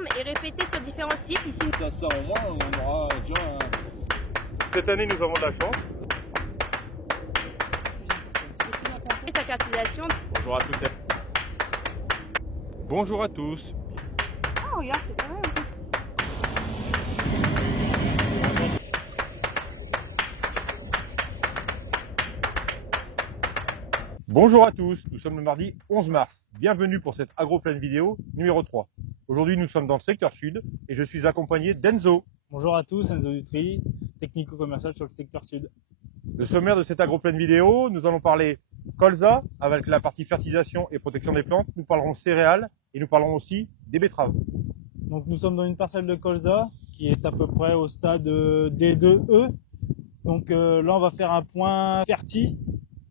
forme et répétée sur différents sites. Ici, Ça au moins, on aura déjà... Cette année, nous avons de la chance. sa fertilisation. Bonjour à toutes. Bonjour à tous. Ah, regarde, c'est pas mal. Bonjour à tous, nous sommes le mardi 11 mars. Bienvenue pour cette AgroPlane vidéo numéro 3. Aujourd'hui, nous sommes dans le secteur sud et je suis accompagné d'Enzo. Bonjour à tous, Enzo Dutry, technico-commercial sur le secteur sud. Le sommaire de cette AgroPlane vidéo, nous allons parler colza avec la partie fertilisation et protection des plantes. Nous parlerons céréales et nous parlerons aussi des betteraves. Donc nous sommes dans une parcelle de colza qui est à peu près au stade D2E. Donc là, on va faire un point ferti.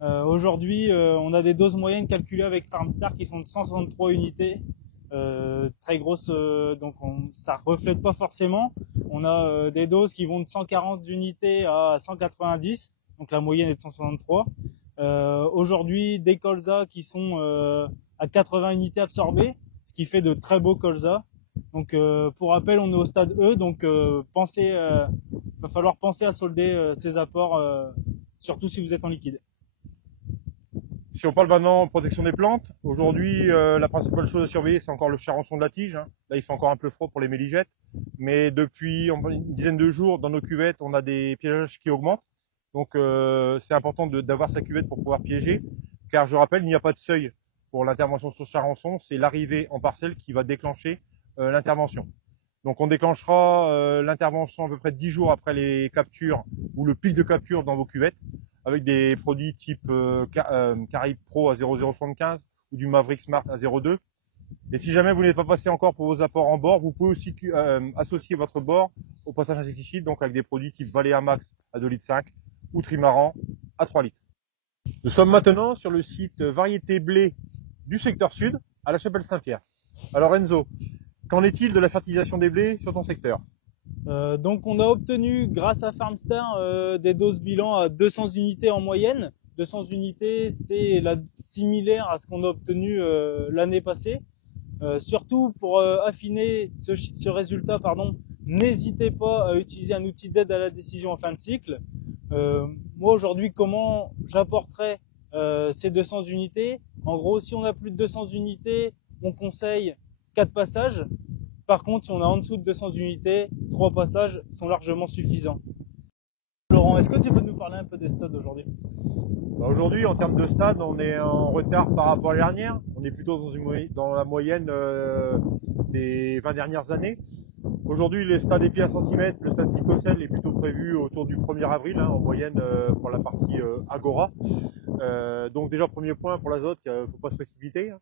Aujourd'hui, on a des doses moyennes calculées avec Farmstar qui sont de 163 unités, très grosses, donc ça reflète pas forcément. On a des doses qui vont de 140 unités à 190, donc la moyenne est de 163. Aujourd'hui, des colza qui sont à 80 unités absorbées, ce qui fait de très beaux colza. Donc pour rappel, on est au stade E, donc va falloir penser à solder ces apports, surtout si vous êtes en liquide. Si on parle maintenant protection des plantes, aujourd'hui la principale chose à surveiller c'est encore le charançon de la tige. Là il fait encore un peu froid pour les méligettes, mais depuis une dizaine de jours dans nos cuvettes on a des piégeages qui augmentent. Donc c'est important d'avoir sa cuvette pour pouvoir piéger, car je rappelle il n'y a pas de seuil pour l'intervention sur charançon, c'est l'arrivée en parcelle qui va déclencher l'intervention. Donc on déclenchera l'intervention à peu près 10 jours après les captures ou le pic de capture dans vos cuvettes, avec des produits type Caraïbes Pro à 0,075 ou du Maverick Smart à 0,2. Et si jamais vous n'êtes pas passé encore pour vos apports en bord, vous pouvez aussi associer votre bord au passage insecticide, donc avec des produits type Valea Max à 2,5 litres ou Trimaran à 3 litres. Nous sommes maintenant sur le site variété blé du secteur sud à la Chapelle-Saint-Pierre. Alors Enzo, qu'en est-il de la fertilisation des blés sur ton secteur ? Donc on a obtenu grâce à Farmstar des doses bilan à 200 unités en moyenne. 200 unités, c'est similaire à ce qu'on a obtenu l'année passée. Surtout pour affiner ce résultat, n'hésitez pas à utiliser un outil d'aide à la décision en fin de cycle. Moi aujourd'hui, comment j'apporterai ces 200 unités? En gros, si on a plus de 200 unités, on conseille 4 passages. Par contre, si on a en dessous de 200 unités, 3 passages sont largement suffisants. Laurent, est-ce que tu peux nous parler un peu des stades aujourd'hui? Aujourd'hui, en termes de stade, on est en retard par rapport à l'année dernière. On est plutôt dans la moyenne des 20 dernières années. Aujourd'hui, les stades épis à centimètres, le stade Cycocel est plutôt prévu autour du 1er avril, en moyenne pour la partie Agora. Donc déjà, premier point pour l'azote, il ne faut pas se précipiter.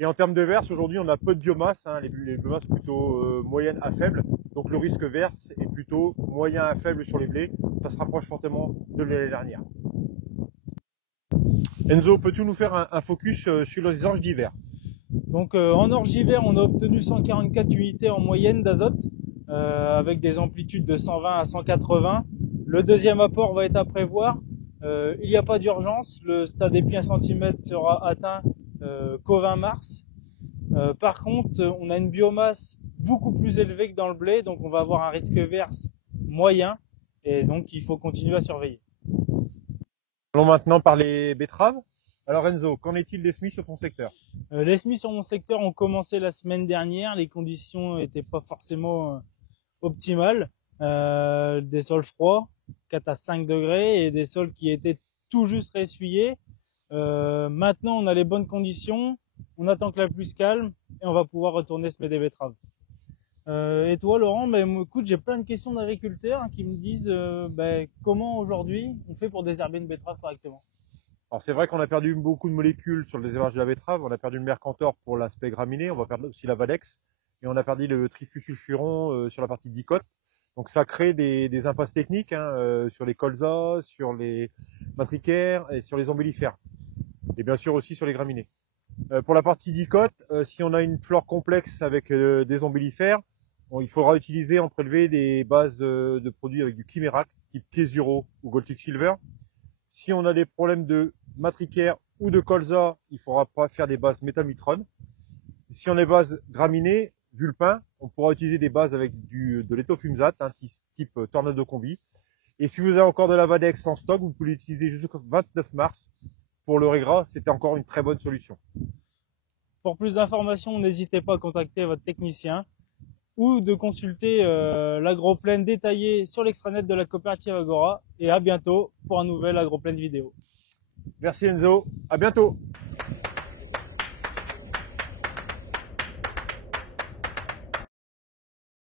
Et en termes de verse, aujourd'hui, on a peu de biomasse, les biomasses plutôt moyennes à faibles. Donc le risque verse est plutôt moyen à faible sur les blés. Ça se rapproche fortement de l'année dernière. Enzo, peux-tu nous faire un focus sur les orges d'hiver? Donc en orge d'hiver, on a obtenu 144 unités en moyenne d'azote, avec des amplitudes de 120 à 180. Le deuxième apport va être à prévoir. Il n'y a pas d'urgence, le stade épi 1 cm sera atteint qu'au 20 mars. Par contre, on a une biomasse beaucoup plus élevée que dans le blé, donc on va avoir un risque verse moyen, et donc il faut continuer à surveiller. Allons maintenant par les betteraves. Alors Enzo, qu'en est-il des semis sur ton secteur? Les semis sur mon secteur ont commencé la semaine dernière, les conditions n'étaient pas forcément optimales. Des sols froids, 4 à 5 degrés, et des sols qui étaient tout juste réessuyés. Maintenant, on a les bonnes conditions, on attend que la pluie se calme et on va pouvoir retourner semer des betteraves. Et toi, Laurent, écoute, j'ai plein de questions d'agriculteurs qui me disent comment aujourd'hui on fait pour désherber une betterave correctement. Alors c'est vrai qu'on a perdu beaucoup de molécules sur le désherbage de la betterave, on a perdu le Mercantor pour l'aspect graminé, on va perdre aussi la Valex et on a perdu le trifusulfuron sur la partie dicote. Donc ça crée des impasses techniques sur les colzas, sur les matricaires et sur les ombellifères. Et bien sûr aussi sur les graminées. Pour la partie dicote, si on a une flore complexe avec des ombellifères, il faudra utiliser en prélevé des bases de produits avec du Chimerac, type Tesuro ou Goldtech Silver. Si on a des problèmes de matricaire ou de colza, il faudra pas faire des bases méthamitron. Si on a des bases graminées, Vulpin, on pourra utiliser des bases avec de l'étofumsate, hein, type Tornado Combi. Et si vous avez encore de la Vadex en stock, vous pouvez l'utiliser jusqu'au 29 mars. Pour le régras, c'était encore une très bonne solution. Pour plus d'informations, n'hésitez pas à contacter votre technicien ou de consulter l'agroplane détaillé sur l'extranet de la coopérative Agora. Et à bientôt pour un nouvel agroplane vidéo. Merci Enzo, à bientôt.